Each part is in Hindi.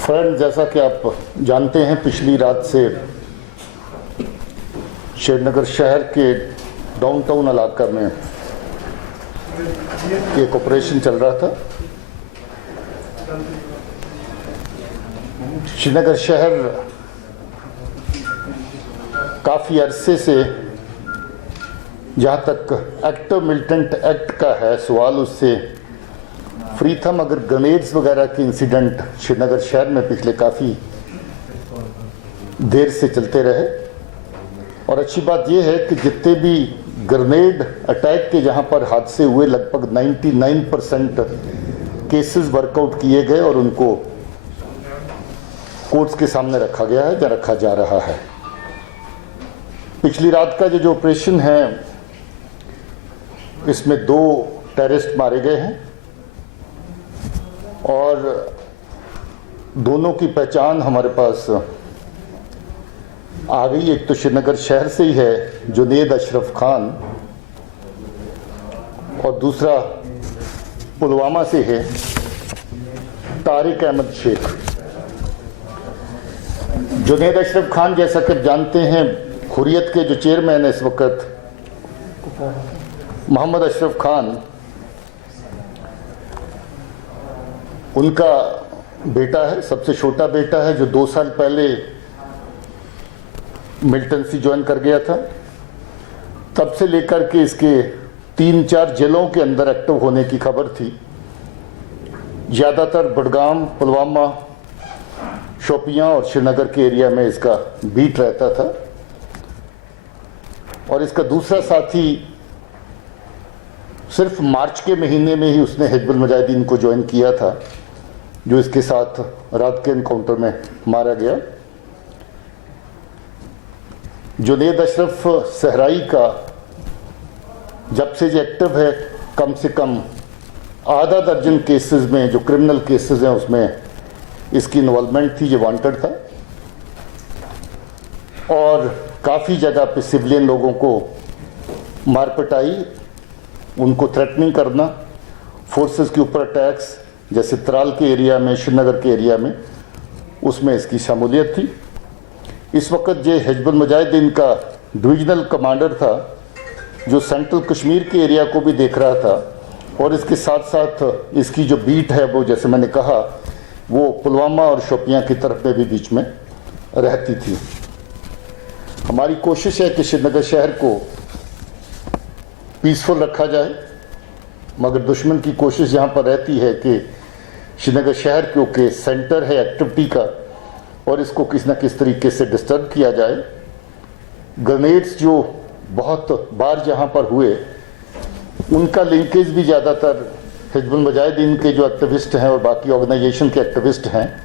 फ्रेंड, जैसा कि आप जानते हैं, पिछली रात से श्रीनगर शहर के डाउनटाउन इलाका में एक ऑपरेशन चल रहा था। श्रीनगर शहर काफ़ी अरसे से, जहाँ तक एक्टिव मिलिटेंट एक्ट का है सवाल, उससे फ्री था, मगर ग्रेनेड्स वगैरह के इंसिडेंट श्रीनगर शहर में पिछले काफ़ी देर से चलते रहे। और अच्छी बात यह है कि जितने भी ग्रेनेड अटैक के जहाँ पर हादसे हुए, लगभग 99% केसेस वर्कआउट किए गए और उनको कोर्ट्स के सामने रखा गया है या रखा जा रहा है। पिछली रात का जो ऑपरेशन है, इसमें 2 टेररिस्ट मारे गए हैं और दोनों की पहचान हमारे पास आ गई। एक तो श्रीनगर शहर से ही है, जुनैद अशरफ खान, और दूसरा पुलवामा से है, तारिक अहमद शेख। जुनैद अशरफ खान, जैसा कि आप जानते हैं, हुर्रियत के जो चेयरमैन है इस वक्त, मोहम्मद अशरफ खान, उनका बेटा है, सबसे छोटा बेटा है, जो 2 साल पहले मिलिटेंसी ज्वाइन कर गया था। तब से लेकर के इसके 3-4 जेलों के अंदर एक्टिव होने की खबर थी। ज़्यादातर बडगाम, पुलवामा, शोपियां और श्रीनगर के एरिया में इसका बीट रहता था। और इसका दूसरा साथी सिर्फ मार्च के महीने में ही उसने हिजबुल मुजाहिदीन को ज्वाइन किया था, जो इसके साथ रात के एनकाउंटर में मारा गया। जुनैद अशरफ सहराई का जब से जो एक्टिव है, कम से कम आधा दर्जन केसेस में, जो क्रिमिनल केसेस हैं, उसमें इसकी इन्वॉल्वमेंट थी, ये वांटेड था। और काफ़ी जगह पे सिविलियन लोगों को मारपिटाई, उनको थ्रेटनिंग करना, फोर्सेस के ऊपर अटैक्स, जैसे त्राल के एरिया में, श्रीनगर के एरिया में, उसमें इसकी शमूलियत थी। इस वक्त ये हिजबुल मुजाहिदीन का डिविजनल कमांडर था, जो सेंट्रल कश्मीर के एरिया को भी देख रहा था, और इसके साथ साथ इसकी जो बीट है वो, जैसे मैंने कहा, वो पुलवामा और शोपियां की तरफ में भी बीच में रहती थी। हमारी कोशिश है कि श्रीनगर शहर को पीसफुल रखा जाए, मगर दुश्मन की कोशिश यहाँ पर रहती है कि श्रीनगर शहर क्योंकि सेंटर है एक्टिविटी का, और इसको किसी न किस तरीके से डिस्टर्ब किया जाए। ग्रेनेड्स जो बहुत बार जहाँ पर हुए, उनका लिंकेज भी ज़्यादातर हिजबुल मुजाहिदीन के जो एक्टिविस्ट हैं और बाकी ऑर्गेनाइजेशन के एक्टिविस्ट हैं,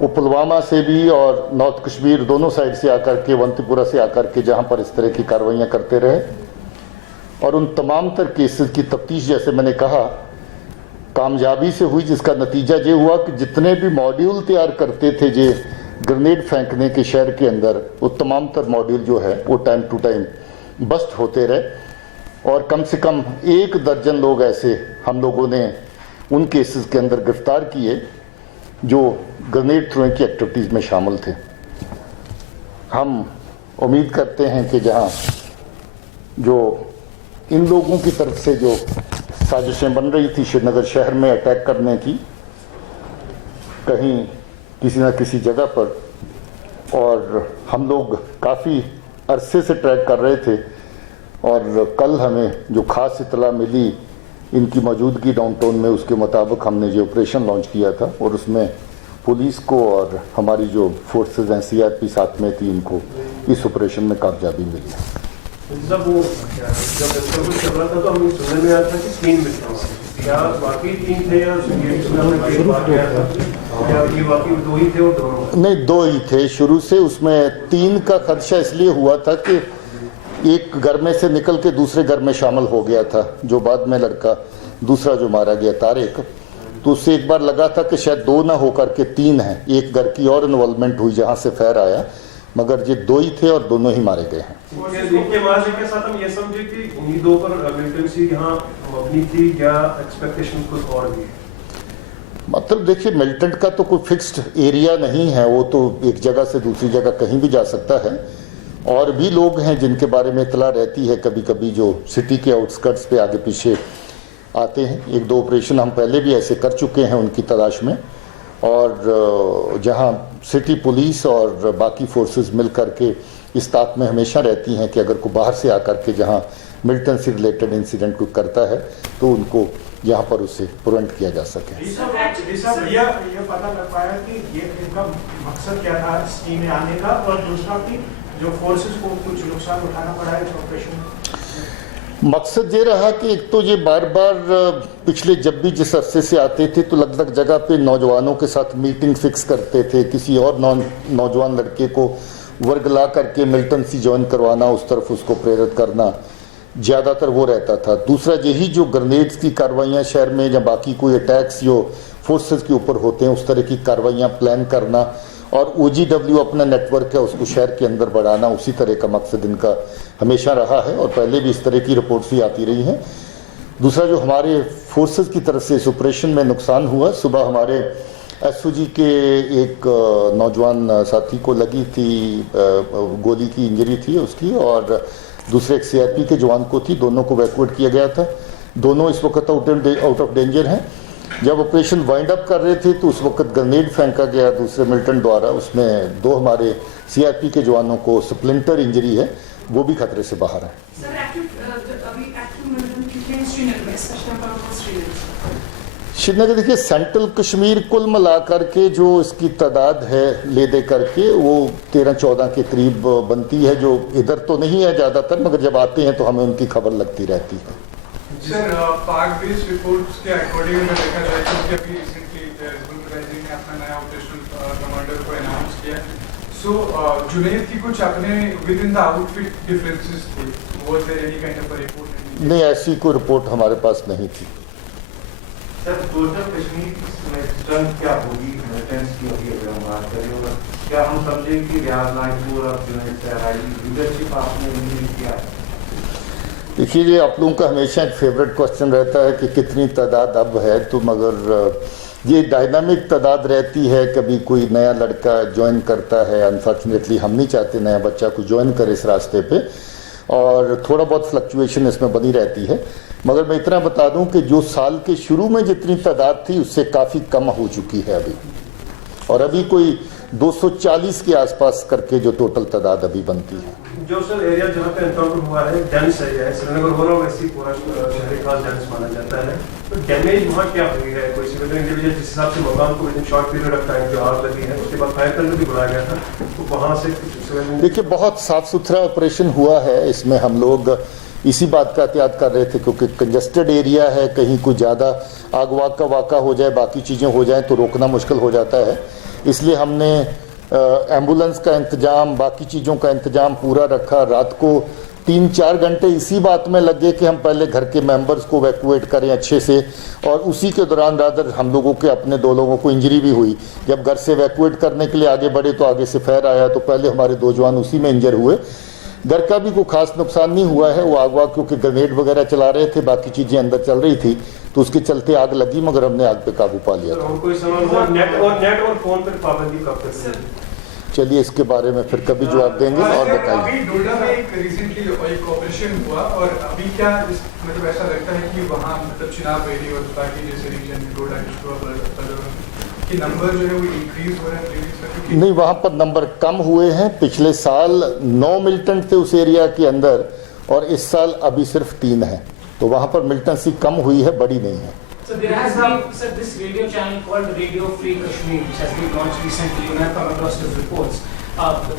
वो पुलवामा से भी और नॉर्थ कश्मीर, दोनों साइड से आकर के, अवंतीपुरा से आकर के जहाँ पर इस तरह की कार्रवाइयाँ करते रहे। और उन तमाम तर केसेस की तफ्तीश, जैसे मैंने कहा, कामयाबी से हुई, जिसका नतीजा ये हुआ कि जितने भी मॉड्यूल तैयार करते थे जे ग्रेनेड फेंकने के शहर के अंदर, वो तमाम तर मॉड्यूल जो है वो टाइम टू टाइम बस्ट होते रहे। और कम से कम 1 दर्जन लोग ऐसे हम लोगों ने उन केसेस के अंदर गिरफ्तार किए जो ग्रेनेड थ्रोइंग की एक्टिविटीज़ में शामिल थे। हम उम्मीद करते हैं कि जहां जो इन लोगों की तरफ से जो साजिशें बन रही थी श्रीनगर शहर में अटैक करने की, कहीं किसी न किसी जगह पर, और हम लोग काफ़ी अरसे से ट्रैक कर रहे थे, और कल हमें जो खास इतला मिली इनकी मौजूदगी डाउनटाउन में, उसके मुताबिक हमने जो ऑपरेशन लॉन्च किया था, और उसमें पुलिस को और हमारी जो फोर्सेस हैं, CRP साथ में थी, इनको इस ऑपरेशन में कामयाबी मिली। जब वो जब चल रहा था तो हमें सुनने में आया था कि 3 मित्रों, क्या वाकई 3 थे या ये वाकई 2 ही थे? और दोनों नहीं, 2 ही थे शुरू से। उसमें 3 का खदशा इसलिए हुआ था कि एक घर में से निकल के दूसरे घर में शामिल हो गया था, जो बाद में लड़का दूसरा जो मारा गया तारिक, तो उससे एक बार लगा था कि शायद 2 ना होकर के 3 हैं। एक घर की और इन्वॉल्वमेंट हुई जहाँ से फायर आया, मगर ये दो ही थे और दोनों ही मारे गए हैं। इनके मारने के साथ हम ये समझे कि उन्हीं दो पर मिलिटेंसी यहाँ मबनी थी या एक्सपेक्टेशन कुछ और भी? मतलब देखिए, मिलिटेंट का तो कोई फिक्स्ड एरिया नहीं है, वो तो एक जगह से दूसरी जगह कहीं भी जा सकता है। और भी लोग हैं जिनके बारे में इतला रहती है कभी कभी, जो सिटी के आउटस्कर्ट्स पे आगे पीछे आते हैं। एक दो ऑपरेशन हम पहले भी ऐसे कर चुके हैं उनकी तलाश में, और जहां सिटी पुलिस और बाकी फोर्सेस मिल करके इस ताक में हमेशा रहती हैं कि अगर कोई बाहर से आकर के जहां मिलिटेंट से रिलेटेड इंसिडेंट कोई करता है तो उनको यहाँ पर उससे प्रिवेंट किया जा सके। भैया ये पता लग पाया कि ये इनका मकसद क्या था स्कीम में आने का, और दूसरा कि जो फोर्सेस को कुछ नुकसान उठाना पड़ा है इस ऑपरेशन में? मकसद ये रहा कि एक तो ये बार बार पिछले जब भी जिस अरसे से आते थे तो अलग अलग जगह पे नौजवानों के साथ मीटिंग फिक्स करते थे, किसी और नौजवान लड़के को वर्गला करके मिलिटेंसी ज्वाइन करवाना, उस तरफ उसको प्रेरित करना, ज़्यादातर वो रहता था। दूसरा यही जो ग्रेनेड्स की कार्रवाइयाँ शहर में या बाकी कोई अटैक्स जो फोर्सेस के ऊपर होते हैं उस तरह की कार्रवाइयाँ प्लान करना, और OGW अपना नेटवर्क है उसको शहर के अंदर बढ़ाना, उसी तरह का मकसद इनका हमेशा रहा है और पहले भी इस तरह की रिपोर्ट्स ही आती रही हैं। दूसरा जो हमारे फोर्सेस की तरफ से इस ऑपरेशन में नुकसान हुआ, सुबह हमारे SOG के एक नौजवान साथी को लगी थी, गोली की इंजरी थी उसकी, और दूसरे एक CRP के जवान को थी। दोनों को इवैक्यूएट किया गया था, दोनों इस वक्त आउट ऑफ डेंजर हैं। जब ऑपरेशन वाइंड अप कर रहे थे तो उस वक्त ग्रेनेड फेंका गया दूसरे मिलिटेंट द्वारा, उसमें दो हमारे CRP के जवानों को स्प्लिंटर इंजरी है, वो भी खतरे से बाहर है। श्रीनगर देखिए, सेंट्रल कश्मीर कुल मिलाकर के जो इसकी तादाद है ले दे करके वो 13-14 के करीब बनती है, जो इधर तो नहीं है ज़्यादातर, मगर जब आते हैं तो हमें उनकी खबर लगती रहती है। सर, पाक बेस्ड रिपोर्ट्स के अकॉर्डिंग में देखा जाए तो अभी रिसेंटली गुलबराजी ने अपना नया ऑपरेशनल कमांडर को अनाउंस किया। सो जुनैद की कुछ अपने with in the outfit differences थे, was there any kind of report? नहीं, ऐसी कोई रिपोर्ट हमारे पास नहीं थी। सर, टोटल कश्मीर में स्ट्रेंथ क्या होगी मिलिटेंट्स की होगी अगर हम बात करें, और क्या हम समझें कि रियाज नागपुर और जुनैद सहराई लीडरशिप आपने इनकी किया? देखिए, ये आप लोगों का हमेशा एक फेवरेट क्वेश्चन रहता है कि कितनी तादाद अब है, तो मगर ये डायनामिक तादाद रहती है। कभी कोई नया लड़का ज्वाइन करता है, अनफॉर्चुनेटली हम नहीं चाहते नया बच्चा को ज्वाइन करे इस रास्ते पे, और थोड़ा बहुत फ्लक्चुएशन इसमें बनी रहती है। मगर मैं इतना बता दूं कि जो साल के शुरू में जितनी तादाद थी उससे काफ़ी कम हो चुकी है अभी, और अभी कोई 240 के आसपास करके जो टोटल तादाद अभी बनती है। जो सर एरिया जहाँ पे एनकाउंटर हुआ है डेंस एरिया है, श्रीनगर हो रहा वैसे पूरा शहरी खास डेंस माना जाता है, तो डैमेज वहाँ क्या हुई है? कोई सिविल इंडिविजुअल जिस हिसाब से मकान को with in short period of time जो आग लगी है उसके बाद फायर टेंडर भी बुलाया गया था, तो वहाँ से देखिए बहुत साफ सुथरा ऑपरेशन हुआ है। इसमें हम लोग इसी बात का एहतियात कर रहे थे क्योंकि कंजस्टेड एरिया है, कहीं कुछ ज़्यादा आग वाग का वाक़ा हो जाए, बाकी चीज़ें हो जाएं तो रोकना मुश्किल हो जाता है। इसलिए हमने एम्बुलेंस का इंतज़ाम, बाकी चीज़ों का इंतज़ाम पूरा रखा। रात को 3-4 घंटे इसी बात में लगे कि हम पहले घर के मेंबर्स को वैक्यूएट करें अच्छे से, और उसी के दौरान रादर हम लोगों के अपने 2 लोगों को इंजरी भी हुई। जब घर से वैक्यूएट करने के लिए आगे बढ़े तो आगे से फायर आया, तो पहले हमारे 2 जवान उसी में इंजर हुए। घर का भी कोई खास नुकसान नहीं हुआ है, वो आग वाग क्योंकि ग्रेनेड वगैरह चला रहे थे, बाकी चीज़ें अंदर चल रही थी तो उसके चलते आग लगी, मगर हमने आग पे काबू पा लिया था। नेट और फोन पर पाबंदी कब तक? चलिए इसके बारे में फिर कभी जवाब देंगे और बताइए। अभी डोडा में एक रिसेंटली एक ऑपरेशन हुआ, और अभी क्या मतलब ऐसा लगता है कि वहाँ मतलब चिनाब वैली और बाकी जैसे रीजन डोडा कि नंबर जो है वो इंक्रीज हो रहा है? नहीं, वहाँ पर नंबर कम हुए हैं। पिछले साल 9 मिलिटेंट थे उस एरिया के अंदर, और इस साल अभी सिर्फ 3 हैं, तो वहाँ पर मिलिटेंसी कम हुई है, बड़ी नहीं है। So there has been, sir, this radio channel called Radio Free Kashmir, which has been launched recently, and I've come across those reports.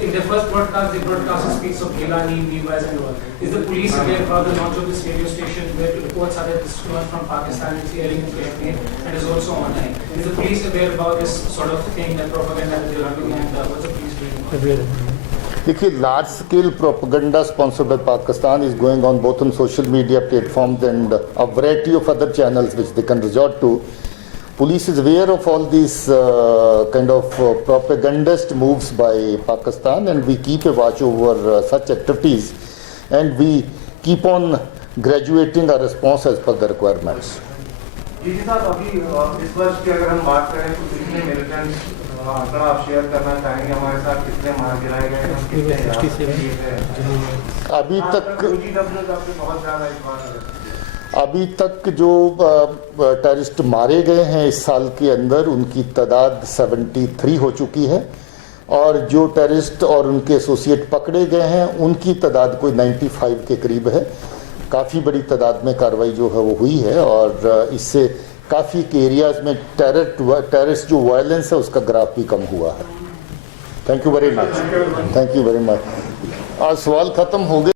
In their first broadcast, they broadcast speaks of Gilani, Levi's and all. Is the police aware about the launch of this radio station, where reports are that this is coming from Pakistan, it's airing in Kashmir, and is also online? Is the police aware about this sort of thing, that propaganda that they're running, and what's the police doing? देखिए, large scale propaganda sponsored by Pakistan is going on both on social media platforms and a variety of other channels which they can resort to, Police is aware of all these kind of propagandist moves by Pakistan, and we keep a watch over such activities, and we keep on graduating our response as per the requirements. जी साहब, अभी इस वर्ष की अगर हम बात करें तो कितने मिलिटेंट्स आंकड़ा आप शेयर करना चाहेंगे हमारे साथ, कितने मार गिराए गए हैं, कितने अभी तक बहुत ज़्यादा इस बार अभी तक जो टेररिस्ट मारे गए हैं इस साल के अंदर, उनकी तादाद 73 हो चुकी है, और जो टेररिस्ट और उनके एसोसिएट पकड़े गए हैं उनकी तादाद कोई 95 के करीब है। काफ़ी बड़ी तादाद में कार्रवाई जो है वो हुई है, और इससे काफ़ी के एरियाज़ में टेररिस्ट जो वायलेंस है उसका ग्राफ भी कम हुआ है। Thank you very much, thank you very much. आज सवाल ख़त्म हो गए।